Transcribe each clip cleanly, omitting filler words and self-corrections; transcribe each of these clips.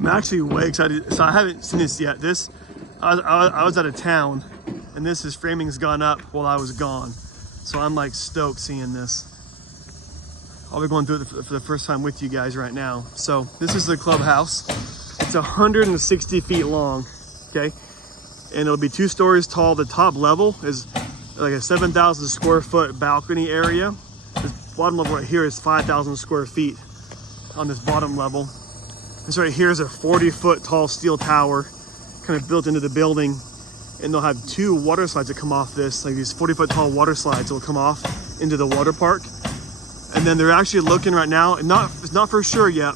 I'm actually way excited. So I haven't seen this yet. I was out of town, and this framing's gone up while I was gone. So I'm like stoked seeing this. I'll be going through it for the first time with you guys right now. So this is the clubhouse. It's 160 feet long, okay? And it'll be 2 stories tall. The top level is like a 7,000 square foot balcony area. This bottom level right here is 5,000 square feet on this bottom level. This right here is a 40-foot tall steel tower kind of built into the building. And they'll have 2 water slides that come off this, like these 40-foot tall water slides will come off into the water park. And then they're actually looking right now, and it's not for sure yet,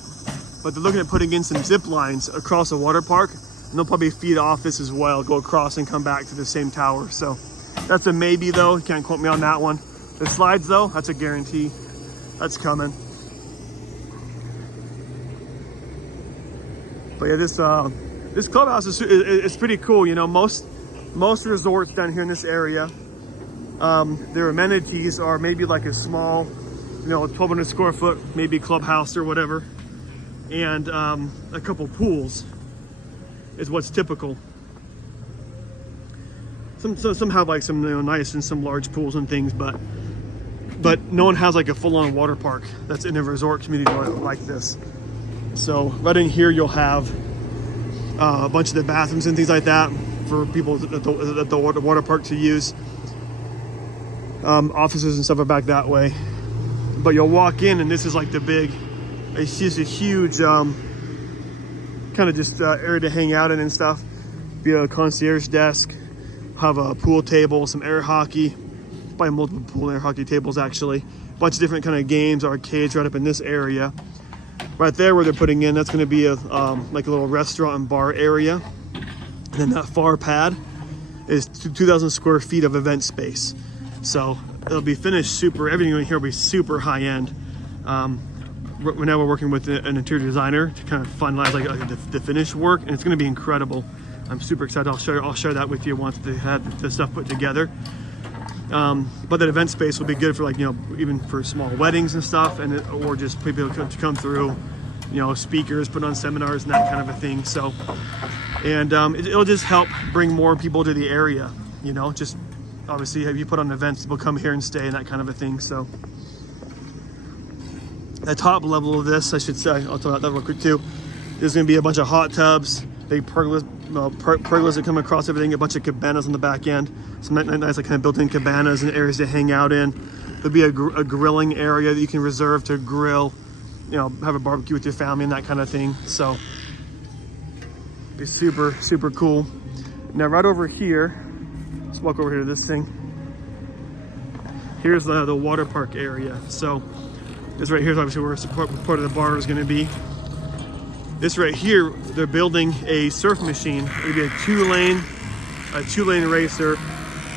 but they're looking at putting in some zip lines across the water park. And they'll probably feed off this as well, go across and come back to the same tower. So that's a maybe though, you can't quote me on that one. The slides though, that's a guarantee. That's coming. But yeah, this clubhouse is pretty cool. You know, most resorts down here in this area, their amenities are maybe like a small, 1,200 square foot, maybe clubhouse or whatever, and a couple pools is what's typical. Some have like some nice and some large pools and things, but no one has like a full-on water park that's in a resort community like this. So right in here you'll have a bunch of the bathrooms and things like that for people at the water park to use. Offices and stuff are back that way. But you'll walk in and this is like it's just a huge kind of just area to hang out in and stuff. Be a concierge desk, have a pool table, some air hockey, probably multiple pool and air hockey tables actually. A bunch of different kind of games, arcades right up in this area. Right there where they're putting in, that's going to be like a little restaurant and bar area. And then that far pad is 2,000 square feet of event space. So it'll be finished everything in here will be super high end. Now we're working with an interior designer to kind of finalize like the finished work, and it's going to be incredible. I'm super excited. I'll share that with you once they have the stuff put together. But that event space will be good for even for small weddings and stuff, or just people to come through, speakers, put on seminars and that kind of a thing. So, and it'll just help bring more people to the area. Just obviously if you put on events, people come here and stay and that kind of a thing. So, the top level of this, I should say, I'll talk about that real quick too. There's going to be a bunch of hot tubs, big pergolas that come across everything, a bunch of cabanas on the back end. Some nice like kind of built-in cabanas and areas to hang out in. There'll be a grilling area that you can reserve to grill, have a barbecue with your family and that kind of thing. So it'll be super, super cool. Now right over here, let's walk over here to this thing. Here's the water park area. So this right here is obviously where part of the bar is going to be. This right here, they're building a surf machine. It'll be a two-lane racer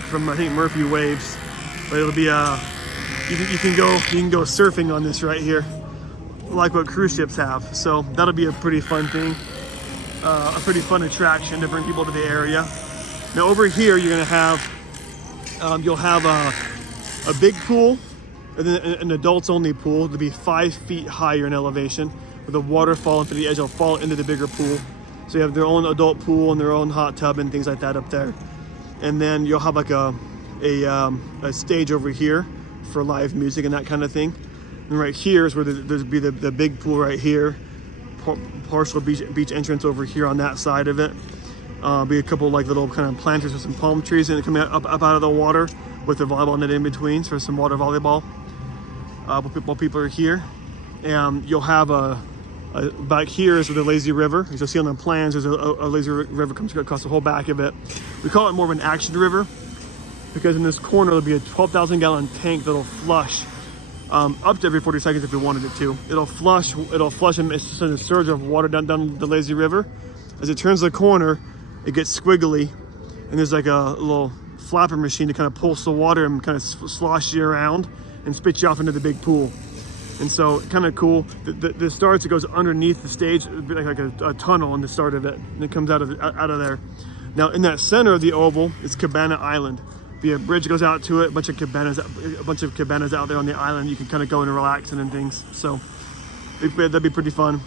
from I think Murphy Waves, but it'll be you can go surfing on this right here, like what cruise ships have. So that'll be a pretty fun thing, a pretty fun attraction to bring people to the area. Now over here, you're gonna have you'll have a big pool, and then an adults-only pool to be 5 feet higher in elevation, with the water falling to the edge. It'll fall into the bigger pool. So you have their own adult pool and their own hot tub and things like that up there. And then you'll have like a stage over here for live music and that kind of thing. And right here is where there's be the big pool right here. Partial beach entrance over here on that side of it. Be a couple like little kind of planters with some palm trees and coming up out of the water with the volleyball net in between for some water volleyball. While people are here. And you'll have back here is the lazy river. As you'll see on the plans, there's a lazy river comes across the whole back of it. We call it more of an action river because in this corner there'll be a 12,000 gallon tank that'll flush up to every 40 seconds if we wanted it to. It'll flush and it's just a surge of water down the lazy river. As it turns the corner, it gets squiggly, and there's like a little flapper machine to kind of pulse the water and kind of slosh you around and spit you off into the big pool. And so kind of cool. The starts, it goes underneath the stage, like a tunnel in the start of it, and it comes out of there. Now in that center of the oval is Cabana Island. Be a bridge goes out to it, a bunch of cabanas out there on the island. You can kind of go and relax and things. So that'd be pretty fun.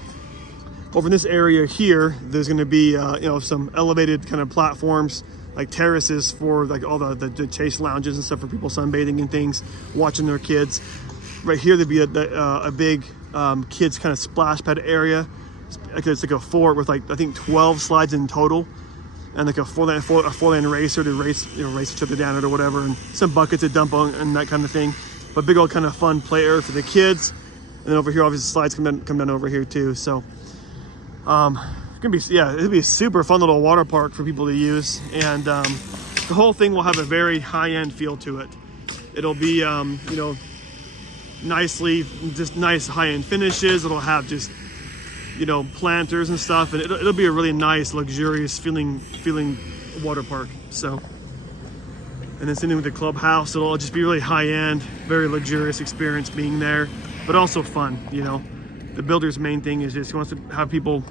over in this area here, there's going to be you know, some elevated kind of platforms, like terraces for like all the chase lounges and stuff for people sunbathing and things, watching their kids. Right here there'd be a big kids kind of splash pad area. It's like a fort with like I think 12 slides in total, and like a four-lane racer to race each other down it or whatever, and some buckets to dump on and that kind of thing. But big old kind of fun play area for the kids. And then over here, obviously, slides come down over here too. So, it's gonna be, yeah, it'll be a super fun little water park for people to use. And the whole thing will have a very high-end feel to it. It'll be, you know, just nice high-end finishes. It'll have just, you know, planters and stuff, and it'll be a really nice, luxurious feeling water park. So, and then same thing with the clubhouse. It'll just be really high-end, very luxurious experience being there, but also fun. You know, the builder's main thing is just he wants to have people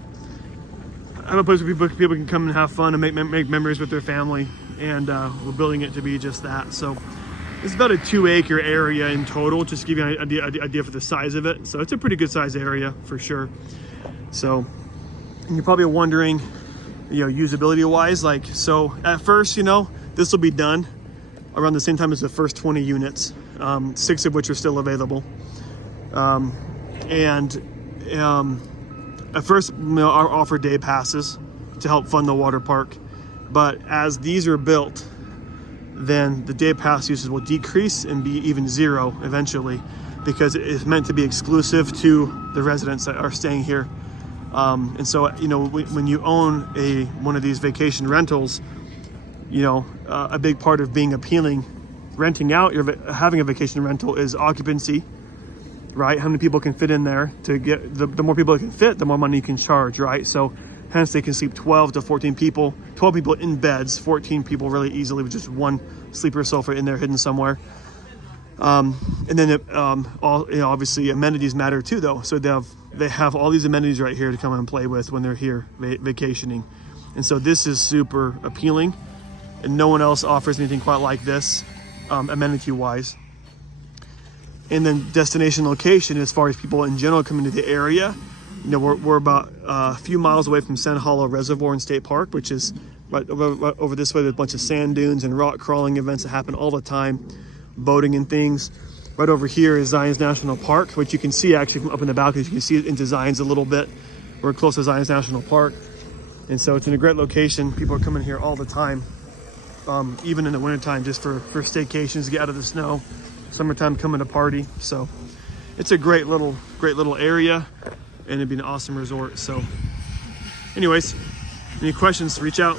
have a place where people can come and have fun and make memories with their family, and we're building it to be just that. So it's about a 2-acre area in total, just to give you an idea for the size of it. So it's a pretty good size area for sure. So, and you're probably wondering, you know, usability wise, like, so at first, you know, this will be done around the same time as the first 20 units, 6 of which are still available. At first, you know, I'll offer day passes to help fund the water park. But as these are built, then the day pass uses will decrease and be even 0 eventually, because it's meant to be exclusive to the residents that are staying here. And so, you know, when you own one of these vacation rentals, you know, a big part of being appealing, renting out, having a vacation rental is occupancy, right? How many people can fit in there? To get the more people that can fit, the more money you can charge, right? So hence they can sleep 12 to 14 people, 12 people in beds, 14 people really easily with just one sleeper sofa in there hidden somewhere. And then all, you know, obviously amenities matter too, though. So they have all these amenities right here to come and play with when they're here vacationing. And so this is super appealing, and no one else offers anything quite like this, amenity wise. And then destination location, as far as people in general coming to the area, you know, we're about a few miles away from Sand Hollow Reservoir and State Park, which is right over this way. There's a bunch of sand dunes and rock crawling events that happen all the time, boating and things. Right over here is Zion's National Park, which you can see actually from up in the balcony. You can see it into Zion's a little bit. We're close to Zion's National Park. And so it's in a great location. People are coming here all the time, even in the wintertime, just for staycations, to get out of the snow. Summertime, coming to party. So it's a great little area, and it'd be an awesome resort. So anyways, any questions, reach out.